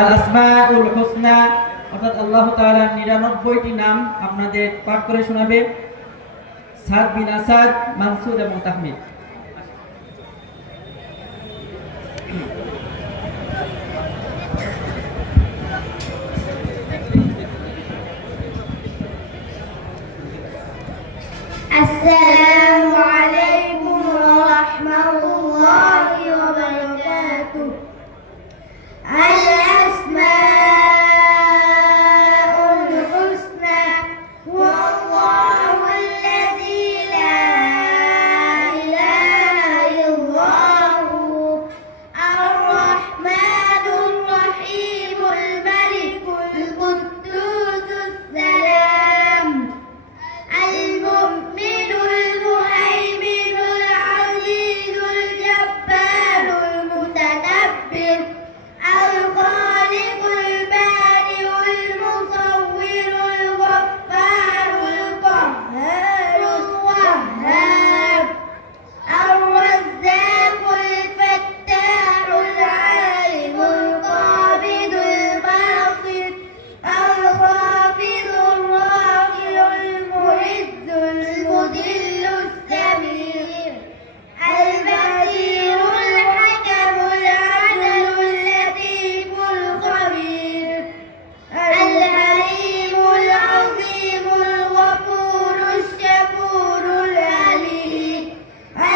আল আসমাউল হুসনা অর্থাৎ আল্লাহ তাআলার 99টি নাম আপনাদের পাঠ করে শোনাবে সাদ বিন আসাদ, মানসুর এবং তাহমিদ। আসসালামু আলাইকুম ওয়া রাহমাতুল্লাহি ওয়া বারাকাতুহু। আল আসমাউল হুসনা ওয়াল্লাহুল্লাযী লা ইলাহা ইল্লাহু আর-রাহমানুর রাহিমুল মালিকুল কুদ্দুসুস সালাম المؤمن المهيمن العزيز الجبار المتكبر الخالق البارئ المصور الغفار القهار الوهاب الرزاق الفتاح العالم القابض الباسط الخافض الرافع المعز المذل السميع البصير الحكم العدل اللطيف الخبير الحليم العظيم الغفور الشكور العليم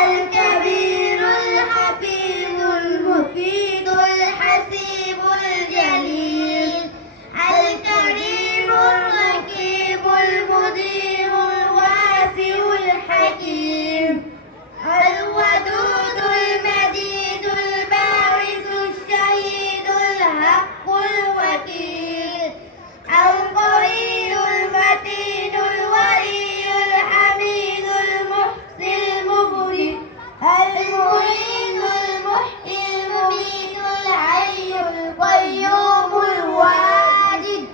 الكبير الحفيظ المفيد الحسيب الجليل الكريم الرقيب المدير الواسع الحكيم الودود المجيد الباعث الشهيد الحق الوكيل القوي المتين الولي الحميد المحصي المبدئ المعين المحيي المميت الحي القيوم الواجد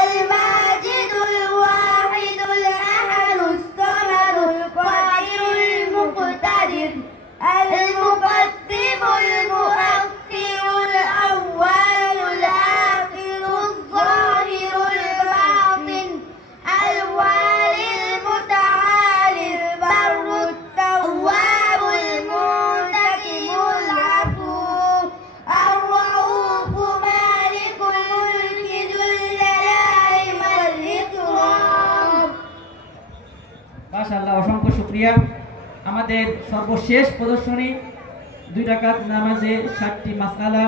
الماجد الواحد الأحد الصمد القادر المقتدر المقدم المؤخر الأول الآخر الظاهر الباطن الوالي المتعالي البر التواب المنتقم العفو الرؤوف مالك الملك ذو الجلال والإكرام। মাশাআল্লাহ, অসংখ্য শুকরিয়া। আমাদের সর্বশেষ প্রদর্শনী 2 রাকাত নামাজে 60টি মাসআলা